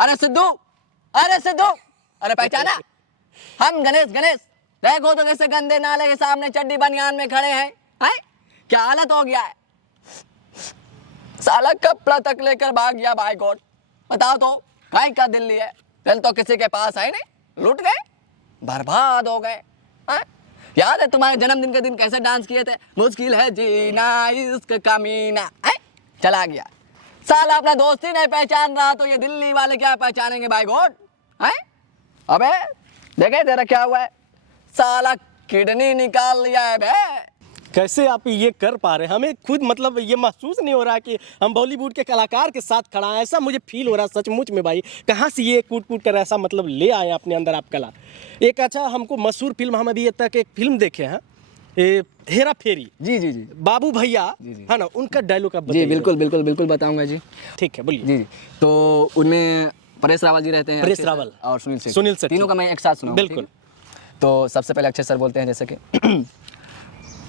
अरे सिद्धू, अरे सिद्धू, अरे पहचाना? हम गणेश। देखो तो कैसे गंदे नाले के सामने चड्डी बनियान में खड़े हैं। क्या हालत हो गया है। साला कपड़ा तक लेकर भाग गया भाई गॉड। बताओ तो काय का दिल्ली है, दिल तो किसी के पास है नहीं, लूट गए, बर्बाद हो गए। याद है तुम्हारे जन्मदिन के दिन कैसे डांस किए थे? मुश्किल है जीना इश्क का मीना। चला गया साला, अपना दोस्त ही नहीं पहचान रहा तो ये दिल्ली वाले क्या पहचानेंगे भाई गॉड। अबे देखे तेरा क्या हुआ है, साला किडनी निकाल लिया है बे। कैसे आप ये कर पा रहे हैं? हमें खुद मतलब ये महसूस नहीं हो रहा कि हम बॉलीवुड के कलाकार के साथ खड़ा हैं। ऐसा मुझे फील हो रहा है सचमुच में भाई। कहाँ से ये कूट कर ऐसा मतलब ले आए अपने अंदर आप कला। एक अच्छा हमको मशहूर फिल्म, हम अभी तक एक फिल्म देखे हैं हेरा फेरी। जी बाबू भैया है ना, उनका डायलॉग आप जी बिल्कुल बताऊंगा जी। ठीक है बोलिए। जी तो उनमें परेश रावल जी रहते हैं, परेश रावल और सुनील सेठी, तीनों का मैं एक साथ सुनाऊंगा। बिल्कुल। तो सबसे पहले अक्षय सर बोलते हैं जैसे कि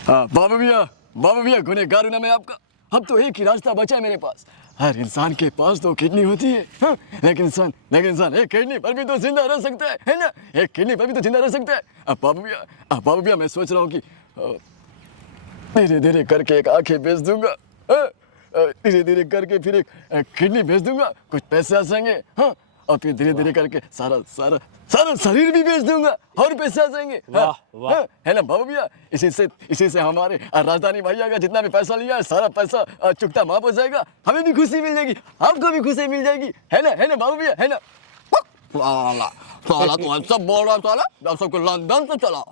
बाबू भैया गुनहगार हूं ना मैं आपका। अब तो एक ही रास्ता बचा है मेरे पास। हर इंसान के पास दो किडनी होती है, लेकिन इंसान एक किडनी पर भी तो जिंदा रह सकता है ना? एक किडनी पर भी तो जिंदा रह सकता है। अब बाबू भैया मैं सोच रहा हूँ कि धीरे धीरे करके एक आंखें बेच दूंगा, धीरे धीरे करके फिर एक किडनी बेच दूंगा, कुछ पैसे आ जाएंगे, और फिर धीरे धीरे करके सारा शरीर भी बेच दूंगा और पैसे आ जाएंगे। है ना बाबू भैया? इसी से हमारे राजधानी भैया का जितना भी पैसा लिया है सारा पैसा चुकता माफ हो जाएगा। हमें भी खुशी मिल जाएगी, आपको भी खुशी मिल जाएगी। है ना बाबू भैया? है ना? साला तो ऐसा बोल रहा, साला जैसा कि लंदन से चला।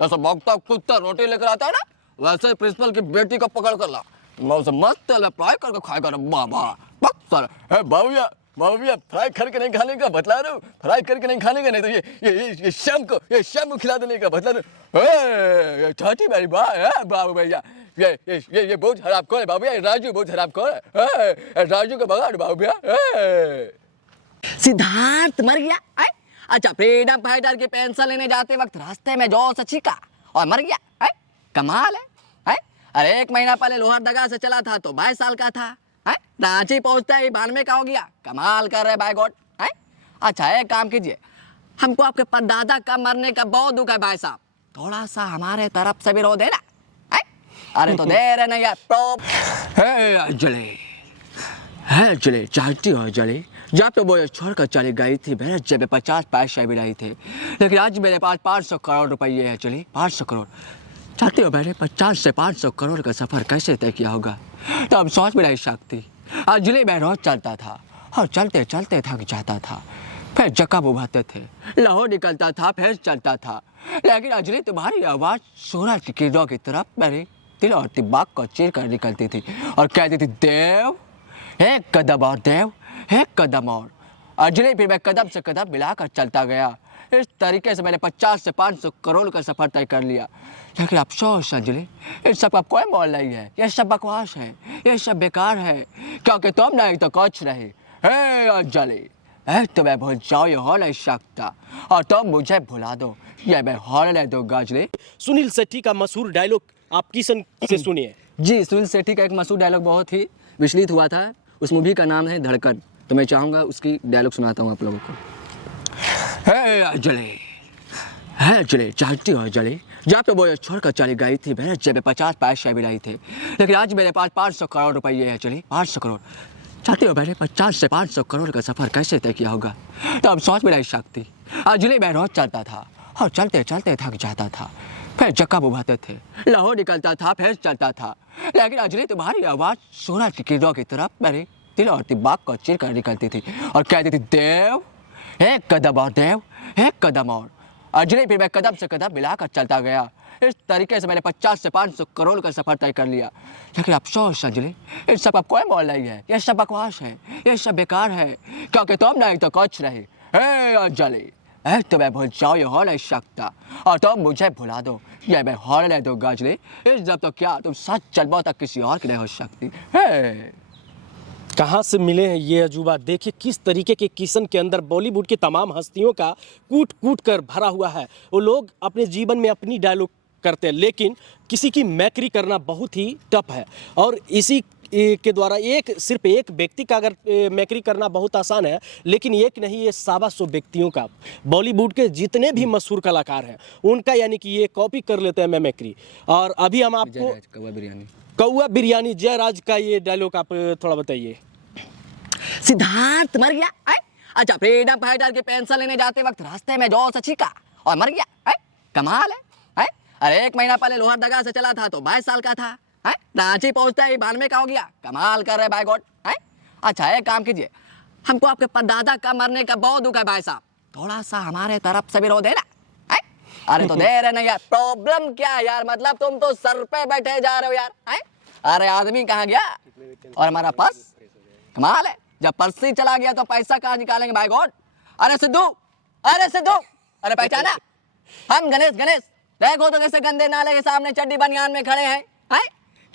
ऐसा भगता कुत्ता रोटी लेकर आता है ना, वैसे प्रिंसिपल की बेटी को पकड़ कर ला, मैं उसे मस्त फ्राई करके खाएगा ना बाबा। बाबू भैया फ्राई करके नहीं खाने का बतला रहा हूँ, फ्राई करके नहीं खाने का, नहीं तो ये शाम को खिला देने का बतला रहा हूँ। चाची मेरी बाबू भैया, ये बहुत खराब कौन है बाबू भैया? राजू बहुत खराब कौन है? राजू का बगाड़ बाबू भैया। सिद्धार्थ मर गया। अच्छा, फ्रीडम फाइटर की पेंशन लेने जाते वक्त रास्ते में जोर से चीखा और मर गया। कमाल है। अरे 1 महीना पहले लोहरदगा से चला था तो 22 साल का था, रांची पहुंचते ही 92 का हो गया। कमाल कर रहे भाई गॉड। अच्छा एक काम कीजिए, हमको आपके परदादा का मरने का बहुत दुख है भाई साहब, थोड़ा सा हमारे तरफ से भी रो देना। अरे तो दे रहे नहीं यार। जले चाहती हो जले, जब तो वो छोड़कर चली गई थी मेरे जेब में 50 पैसे भी नहीं थे, लेकिन आज मेरे पास 500 करोड़ रुपये है। चलिए 500 करोड़ चाहती हो, मैंने 50 से 500 करोड़ का सफर कैसे तय किया होगा तो अब सोच भी नहीं सकती। अंजलि में रोज चलता था और चलते चलते थक जाता था, फिर जकब उभाते थे, लाहौर निकलता था, फिर चलता था, लेकिन अंजलि तुम्हारी आवाज़ सूरज की किरणों की तरफ मेरे दिल और दिमाग को चीर कर निकलती थी और कहती थी देव एक कदम और, देव एक कदम और। अंजलि फिर मैं कदम से कदम मिलाकर चलता गया। इस तरीके से मैंने 50 से 500 करोड़ का सफर तय कर लिया। लेकिन अफसोस अंजलि, इस सब का कोई मोल नहीं है, ये सब बकवास है, ये सब बेकार है, क्योंकि तुम नहीं तो कुछ नहीं। हे अंजलि, तुम्हें भूल जाओ ये हो नहीं सकता, और तुम मुझे भुला दो ये मैं होने दूंगा। अंजलि, सुनील शेट्टी का मशहूर डायलॉग आप किशन से सुनिए। जी, सुनील शेट्टी का एक मशहूर डायलॉग बहुत ही विचलित हुआ था। उस मूवी का नाम है धड़कन, तो मैं चाहूँगा उसकी डायलॉग सुनाता हूँ आप लोगों को। हे अंजलि चाहती हो अंजलि, जब तो वो छोड़कर चली गई थी मेरे जेब में 50 पैसे भी नहीं थे, लेकिन आज मेरे पास 500 करोड़ रुपये है। चलिए 500 करोड़ चाहती हो, मैंने 50 से 500 करोड़ का सफर कैसे तय किया होगा तो अब सोच भी नहीं सकती। अंजलि में रोज चलता था और चलते चलते थक जाता था, फिर जकब उभाते थे, लाहौर निकलता था, फिर चलता था, लेकिन अंजलि तुम्हारी आवाज़ सूरज की किरणों की तरफ मेरे दिल और दिमाग को चीर कर निकलती थी और कहती थी देव एक कदम और, देव एक कदम और। अंजलि फिर मैं कदम से कदम मिलाकर चलता गया। इस तरीके से मैंने 50 से 500 करोड़ का सफर तय कर लिया। लेकिन अफसोस अंजलि, इन सब का कोई मोल नहीं है, ये सब बकवास है, ये सब बेकार है, क्योंकि तुम नहीं तो कुछ नहीं। हे अंजलि, तुम्हें भूल जाओ ये हो नहीं सकता, और तुम मुझे भुला दो ये मैं होने दूंगा। अंजलि, इस जब तो क्या तुम 7 जन्मों तक किसी और की नहीं हो सकती। कहाँ से मिले हैं ये अजूबा? देखिए किस तरीके के किशन के अंदर बॉलीवुड की तमाम हस्तियों का कूट कूट कर भरा हुआ है। वो लोग अपने जीवन में अपनी डायलॉग करते हैं, लेकिन किसी की मैक्री करना बहुत ही टफ है। और इसी के द्वारा सिर्फ एक व्यक्ति का अगर मैक्री करना बहुत आसान है, लेकिन एक नहीं, ये 125 व्यक्तियों का, बॉलीवुड के जितने भी मशहूर कलाकार हैं उनका यानी कि ये कॉपी कर लेते हैं मैक्री। और अभी हम आपको कौआ बिरयानी जयराज का ये डायलॉग आप थोड़ा बताइए। सिद्धार्थ मर गया है? अच्छा, फ्रीडम फाइटर की पेंशन लेने जाते वक्त रास्ते में जोर से चीखा और मर गया है? कमाल है? अरे 1 महीना पहले लोहरदगा से चला था तो 22 साल का था है? रांची पहुंचता ही 92 का हो गया। कमाल कर रहे भाई गॉड है? अच्छा, एक काम कीजिए, हमको आपके परदादा का मरने का बहुत दुख है भाई साहब, थोड़ा सा हमारे तरफ से भी रो देना है? अरे तो दे रहे नहीं यार, प्रॉब्लम क्या है यार, मतलब तुम तो सर पे बैठे जा रहे हो यार है? अरे आदमी कहाँ गया और हमारा पर्स? कमाल है, जब पर्स ही चला गया तो पैसा कहाँ निकालेंगे भाई गॉड? अरे सिद्धू, अरे पहचाना, हम गणेश देखो तो कैसे गंदे नाले के सामने चड्डी बनियान में खड़े हैं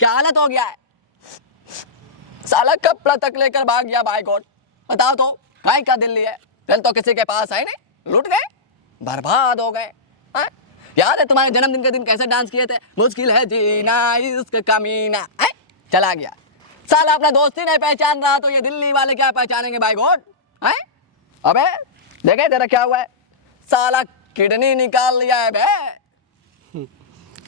क्या हालत हो गया है? साला कपड़ा तक लेकर भाग गया भाई गॉड। बताओ तो काय का दिल्ली है, दिल तो किसी के पास है नहीं, लूट गए, बर्बाद हो गए। याद है तुम्हारे जन्मदिन के दिन कैसे डांस किए थे, मुश्किल है जीना इश्क कमीना, चला गया। साला अपना दोस्ती नहीं पहचान रहा तो ये दिल्ली वाले क्या पहचानेंगे भाई गॉड? अबे देखे तेरा क्या हुआ है, साला किडनी निकाल लिया है बे।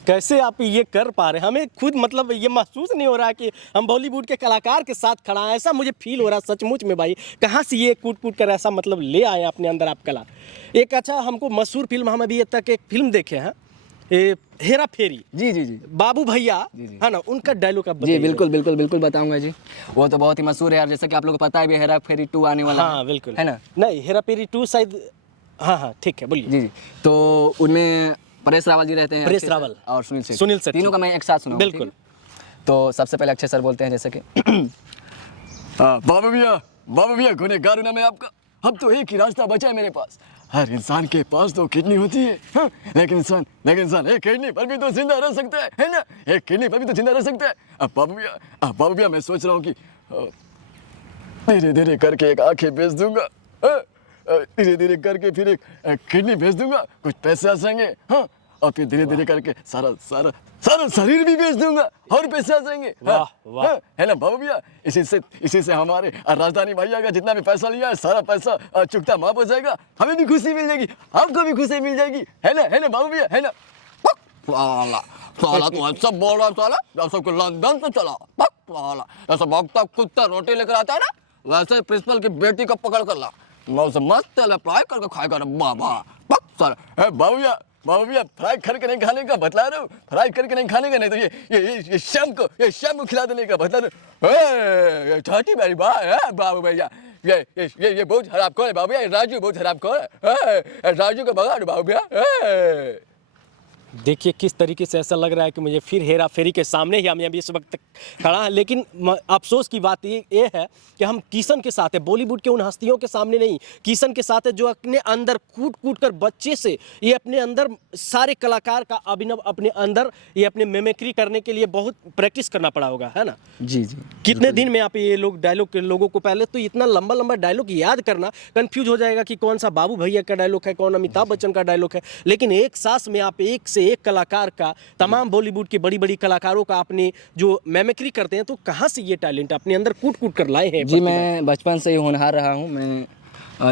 कैसे आप ये कर पा रहे हैं? हमें खुद मतलब ये महसूस नहीं हो रहा कि हम बॉलीवुड के कलाकार के साथ खड़ा है, ऐसा मुझे फील हो रहा है सचमुच में भाई। कहाँ से ये कूट कर ऐसा मतलब ले आए अपने अंदर आप कला। एक अच्छा हमको मशहूर फिल्म, हम अभी तक एक फिल्म देखे हैं हेरा फेरी। जी, बाबू भैया है ना, उनका डायलॉग आप जी बिल्कुल बताऊंगा जी। वो तो बहुत ही मशहूर है यार, जैसे कि आप लोगों को पता है भी हेरा फेरी 2 आने वाला है। हाँ बिल्कुल, है ना? नहीं हेरा फेरी 2 शायद, हाँ ठीक है, बोलिए। जी, तो उनमें परेश रावल जी रहते हैं, परेश रावल और सुनील सेट्टी, तीनों का मैं एक साथ सुना बिल्कुल। तो सबसे पहले अक्षय सर बोलते हैं जैसे कि बाबू भैया गुनहगार हूं ना मैं आपका, अब तो एक ही रास्ता बचा है मेरे पास। हर इंसान के पास तो किडनी होती है, हाँ? लेकिन इंसान एक किडनी पर भी तो जिंदा रह सकता है ना? एक किडनी पर भी तो जिंदा रह सकता है। अब बाबू भैया मैं सोच रहा हूँ कि धीरे धीरे करके एक आंखें बेच दूंगा, धीरे धीरे करके फिर एक किडनी भेज दूंगा, कुछ पैसे आ जाएंगे, हाँ? और फिर धीरे धीरे करके सारा शरीर भी बेच दूंगा और पैसे आ जाएंगे। वाह है ना बाबू भैया? इसी से हमारे राजधानी भैया का जितना भी पैसा लिया है सारा पैसा चुकता माफ हो जाएगा, हमें भी खुशी मिल जाएगी, आपको भी खुशी मिल जाएगी, है ना बाबू भैया? है ना? साला तो ऐसा बोल रहा, साला जैसा कि लंदन से चला, ऐसा भगता कुत्ता रोटी लेकर आता है ना, वैसे प्रिंसिपल की बेटी को पकड़ कर ला, मस्त फ्राई करके खाएगा बाबा। बाबू भैया फ्राई करके नहीं खाने का बतला रहे हो, फ्राई करके नहीं खाने का, नहीं तो ये शाम को खिला देने का बतला रहे हो। छाती मेरी बाबू भैया, ये बहुत खराब कौन है बाबू भैया? राजू बहुत खराब कौन है? राजू का बगाड़ बाबू भैया। देखिए किस तरीके से ऐसा लग रहा है कि मुझे फिर हेरा फेरी के सामने ही हम अभी इस वक्त खड़ा है। लेकिन अफसोस की बात ये है कि हम किशन के साथ है, बॉलीवुड के उन हस्तियों के सामने नहीं, किशन के साथ है जो अपने अंदर कूट कर बच्चे से ये अपने अंदर सारे कलाकार का अभिनव अपने अंदर ये अपने मिमिक्री करने के लिए बहुत प्रैक्टिस करना पड़ा होगा, है ना? जी कितने दिन में आप ये लोग डायलॉग के लोगों को, पहले तो इतना लंबा डायलॉग याद करना कंफ्यूज हो जाएगा कि कौन सा बाबू भैया का डायलॉग है, कौन अमिताभ बच्चन का डायलॉग है। लेकिन एक सांस में आप एक से एक कलाकार का, तमाम बॉलीवुड के बड़ी कलाकारों का अपने जो मिमिक्री करते हैं, तो कहाँ से ये टैलेंट अपने अंदर कूट कर लाए हैं? जी मैं बचपन से ही होनहार रहा हूँ। मैं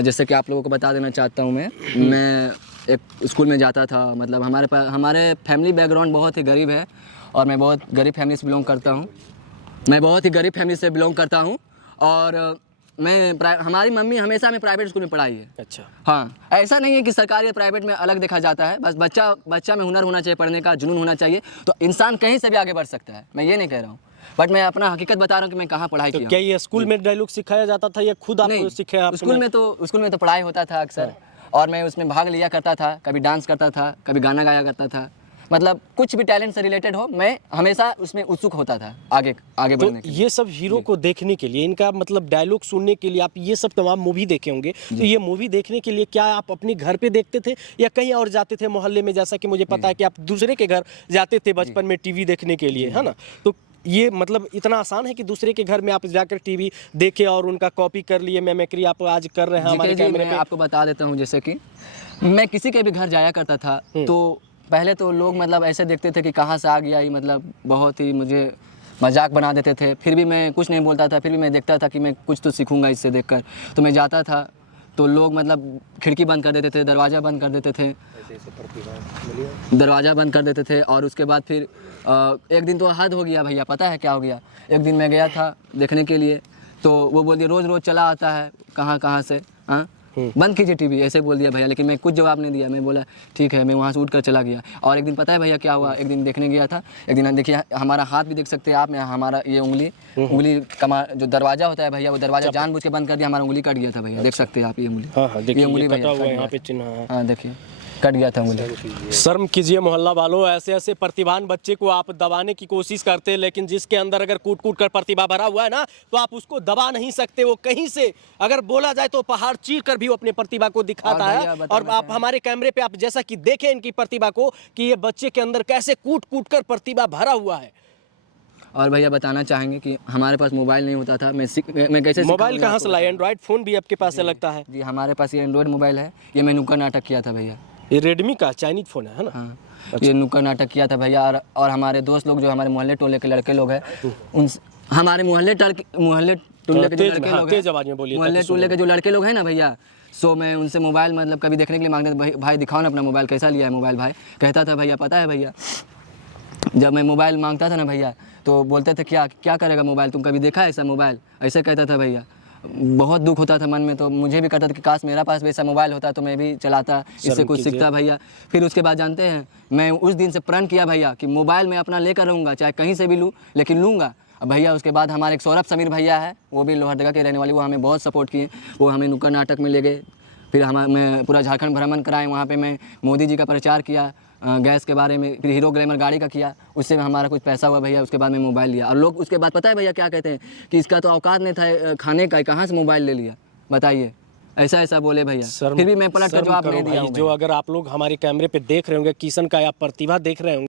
जैसे कि आप लोगों को बता देना चाहता हूँ, मैं एक स्कूल में जाता था, मतलब हमारे फैमिली बैकग्राउंड बहुत ही गरीब है और मैं बहुत गरीब फैमिली से बिलोंग करता हूँ। और हमारी मम्मी हमेशा हमें प्राइवेट स्कूल में पढ़ाई है। अच्छा। हाँ, ऐसा नहीं है कि सरकारी या प्राइवेट में अलग देखा जाता है, बस बच्चा में हुनर होना चाहिए, पढ़ने का जुनून होना चाहिए, तो इंसान कहीं से भी आगे बढ़ सकता है। मैं ये नहीं कह रहा हूँ, बट मैं अपना हकीकत बता रहा हूँ कि मैं कहाँ पढ़ाई किया। क्या ये स्कूल में डायलॉग सिखाया जाता था या खुद आप सीखे? स्कूल में तो पढ़ाई होता था अक्सर, और मैं उसमें भाग लिया करता था, कभी डांस करता था, कभी गाना गाया करता था, मतलब कुछ भी टैलेंट से रिलेटेड हो, मैं हमेशा उसमें उत्सुक होता था आगे बढ़ने के लिए। ये सब हीरो को देखने के लिए, इनका मतलब डायलॉग सुनने के लिए आप ये सब तमाम मूवी देखे होंगे, तो ये मूवी देखने के लिए क्या आप अपने घर पे देखते थे या कहीं और जाते थे मोहल्ले में? जैसा कि मुझे पता है कि आप दूसरे के घर जाते थे बचपन में टीवी देखने के लिए, है ना? तो ये मतलब इतना आसान है कि दूसरे के घर में आप जाकर टीवी देखे और उनका कॉपी कर लिए, मिमिक्री आप आज कर रहे हैं हमारे कैमरे पे? आपको बता देता हूँ, जैसे कि मैं किसी के भी घर जाया करता था तो पहले तो लोग मतलब ऐसे देखते थे कि कहाँ से आ गया ये, मतलब बहुत ही मुझे मजाक बना देते थे, फिर भी मैं कुछ नहीं बोलता था, फिर भी मैं देखता था कि मैं कुछ तो सीखूंगा इससे देखकर। तो मैं जाता था तो लोग मतलब खिड़की बंद कर देते थे, दरवाज़ा बंद कर देते थे, दरवाज़ा बंद कर देते थे। और उसके बाद फिर एक दिन तो हद हो गया भैया, पता है क्या हो गया? एक दिन मैं गया था देखने के लिए, तो वो बोल दिया रोज़ रोज़ चला आता है, कहाँ कहाँ से, हाँ बंद कीजिए टीवी, ऐसे बोल दिया भैया। लेकिन मैं कुछ जवाब नहीं दिया, मैं बोला ठीक है, मैं वहाँ से उठ कर चला गया। और एक दिन पता है भैया क्या हुआ? एक दिन देखने गया था, एक दिन देखिए हमारा हाथ भी देख सकते हैं आप, में हमारा ये उंगली कमा जो दरवाज़ा होता है भैया, वो दरवाज़ा जानबूझ के बंद कर दिया, हमारा उंगली कट गया था भैया, देख सकते हैं आप ये उंगली। हाँ ये उंगली कटा भैया हुआ है, कट यहाँ गया पे था। चिन्ह है। हाँ देखिए कट गया था उंगली। शर्म कीजिए मोहल्ला वालों, ऐसे ऐसे प्रतिभान बच्चे को आप दबाने की कोशिश करते हैं, लेकिन जिसके अंदर अगर कूट कूट कर प्रतिभा भरा हुआ है ना, तो आप उसको दबा नहीं सकते। वो कहीं से अगर बोला जाए तो पहाड़ चीर कर भी वो अपने प्रतिभा को दिखाता और है। भैया और बताना आप हमारे कैमरे पे आप जैसा कि देखें इनकी प्रतिभा को, कि ये बच्चे के अंदर कैसे कूट कूट कर प्रतिभा भरा हुआ है। और भैया बताना चाहेंगे कि हमारे पास मोबाइल नहीं होता था, मैं कैसे मोबाइल कहाँ से लाए? एंड्रॉइड फोन भी आपके पास से लगता है? जी हमारे पास ये एंड्रॉयड मोबाइल है, ये मैं नुक्कड़ नाटक किया था भैया। ये रेडमी का चाइनीज फोन है ना? हाँ ये नुक्कड़ नाटक किया था भैया। और हमारे दोस्त लोग जो हमारे मोहल्ले टोले के लड़के लोग हैं, उन हमारे मोहल्ले टोले के जो लड़के लोग तेज आवाज में बोलिए। मोहल्ले टोले के जो लड़के लोग हैं ना भैया, सो मैं उनसे मोबाइल मतलब कभी देखने के लिए मांगते थे, भाई दिखाओ ना अपना मोबाइल, कैसा लिया है मोबाइल भाई। कहता था भैया पता है भैया, जब मैं मोबाइल मांगता था ना भैया, तो बोलते थे क्या क्या करेगा मोबाइल, तुम कभी देखा है ऐसा मोबाइल, ऐसे कहता था भैया। बहुत दुख होता था मन में, तो मुझे भी करता था कि काश मेरा पास वैसा मोबाइल होता तो मैं भी चलाता, इससे कुछ सीखता भैया। फिर उसके बाद जानते हैं, मैं उस दिन से प्रण किया भैया कि मोबाइल मैं अपना लेकर रहूँगा, चाहे कहीं से भी लूँ लेकिन लूँगा। अब भैया उसके बाद हमारे एक सौरभ समीर भैया है, वो भी लोहरदगा के रहने वाले, वो हमें बहुत सपोर्ट किए, वो हमें नुक्कड़ नाटक में ले गए। फिर मैं पूरा झारखंड भ्रमण कराए, वहाँ पे मैं मोदी जी का प्रचार किया, गैस के बारे में, फिर हीरो ग्लैमर गाड़ी का किया, उससे हमारा कुछ पैसा हुआ भैया। उसके बाद मैं मोबाइल लिया, और लोग उसके बाद पता है भैया क्या कहते हैं कि इसका तो औकात नहीं था खाने का, कहाँ से मोबाइल ले लिया बताइए, ऐसा ऐसा बोले भैया। फिर भी मैं पलट कर जवाब नहीं दिया हूँ। जो अगर आप लोग हमारे कैमरे पे देख रहे होंगे, किशन का आप प्रतिभा देख रहे होंगे।